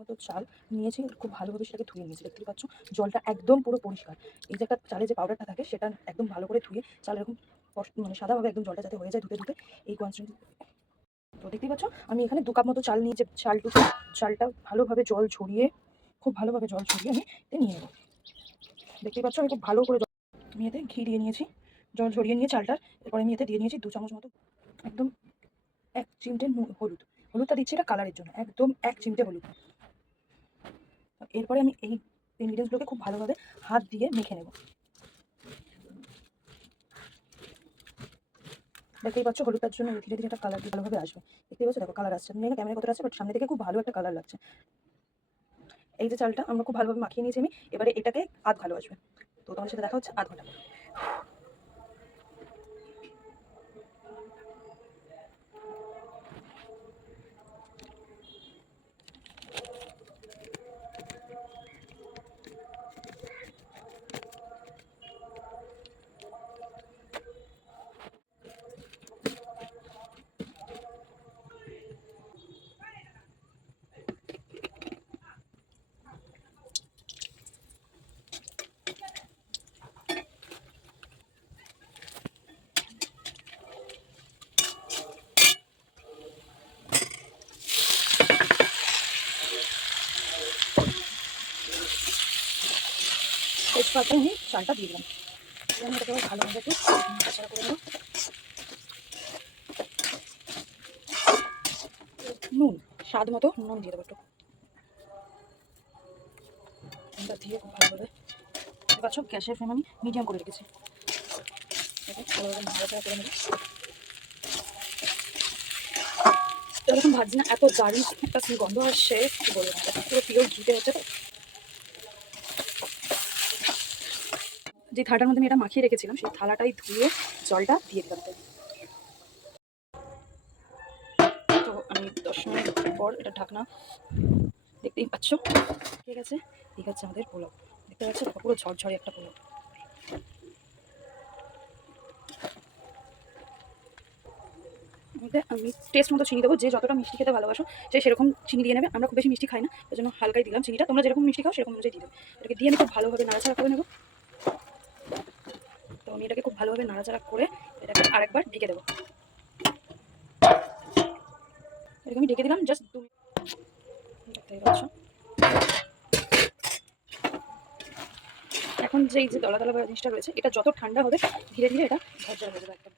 মতো চাল নিয়েছি, খুব ভালোভাবে সেটাকে ধুয়ে নিয়েছি। দেখতে পাচ্ছ জলটা একদম পুরো পরিষ্কার। এই যে একটা চালে যে পাউডারটা থাকে সেটা একদম ভালো করে ধুয়ে চাল এরকম মানে সাদাভাবে একদম জলটা যাতে হয়ে যায় ধুতে ধুতে এই কনসিস্টেন্সি। তো দেখতেই পাচ্ছ আমি এখানে 2 কাপ মতো চাল নিয়েছি। চালটা ভালোভাবে জল ঝরিয়ে খুব ভালোভাবে জল ঝরিয়ে আমি নিয়ে নেব। দেখতেই পাচ্ছ আমি খুব ভালো করে আমি এতে ঘি দিয়ে নিয়েছি, জল ঝরিয়ে নিয়ে চালটার। এরপরে আমি এতে দিয়ে নিয়েছি 2 চামচ মতো একদম 1 চিমটে হলুদটা দিচ্ছি এটা কালারের জন্য, একদম 1 চিমটে হলুদ। এরপরে আমি এই ইনগ্রিডিয়েন্টসগুলোকে খুব ভালোভাবে হাত দিয়ে মেখে নেব। দেখতেই পাচ্ছ হলুদটার জন্য ধীরে ধীরে একটা কালার ভালোভাবে আসবে। দেখতেই পাচ্ছ, দেখো কালার আসছে। আমি জানি না ক্যামেরা কতটা আসছে, বাট সামনে থেকে খুব ভালো একটা কালার লাগছে। এই যে চালটা আমরা খুব ভালোভাবে মাখিয়ে নিয়েছি আমি, এবারে এটাকে আধ ভালো আসবে। তো তোমার সাথে দেখা হচ্ছে আধ ঘন্টা। তেজপাতা আমি চালটা দিয়ে দিলাম। আমি এটাকে ভালোভাবে একটু নাড়াচাড়া করে নেব। নুন স্বাদ মতো নুন দিয়ে দেবো একটু। নুনটা দিয়ে খুব ভালোভাবে দেখতে পাচ্ছ গ্যাসের ফ্লেম আমি মিডিয়াম করে রেখেছি। এটাকে ভালোভাবে নাড়াচাড়া করে নেব। যখন ভাজছি না এত দারুণ একটা গন্ধ আসছে, কি বলবো না, পুরো পিওর ঘিতে হচ্ছে। তো যে থালাটার মধ্যে আমি এটা মাখিয়ে রেখেছিলাম সেই থালাটাই ধুয়ে জলটা দিয়ে দিলাম। তো আমি 10 মিনিট পর এটা ঢাকনা দেখতেই পাচ্ছ ঠিক আছে। ঠিক আছে আমাদের পোলাও, দেখতে পাচ্ছ পুরো ঝরঝরে একটা পোলাও। আমি টেস্ট মতো চিনি দেবো, যে যতটা মিষ্টি খেতে ভালোবাসো সে সেরকম চিনি দিয়ে নেবে। আমরা খুব বেশি মিষ্টি খাই না, ওই জন্য হালকাই দিলাম চিনিটা। তোমরা যেরকম মিষ্টি খাও সেরকম অনুযায়ী দিয়ে দেবে। এটাকে দিয়ে আমি খুব ভালোভাবে নাড়াচাড়া করে নেবো। তো আমি এটাকে খুব ভালোভাবে নাড়াচাড়া করে এটাকে আরেকবার ঢেকে দেবো। এটাকে আমি ঢেকে দিলাম জাস্ট 2 মিনিট। দেখতেই পাচ্ছ এখন যে এই যে দলা দলা জিনিসটা রয়েছে এটা যত ঠান্ডা হবে ধীরে ধীরে এটা ঝরঝরে হয়ে যাবে একদম।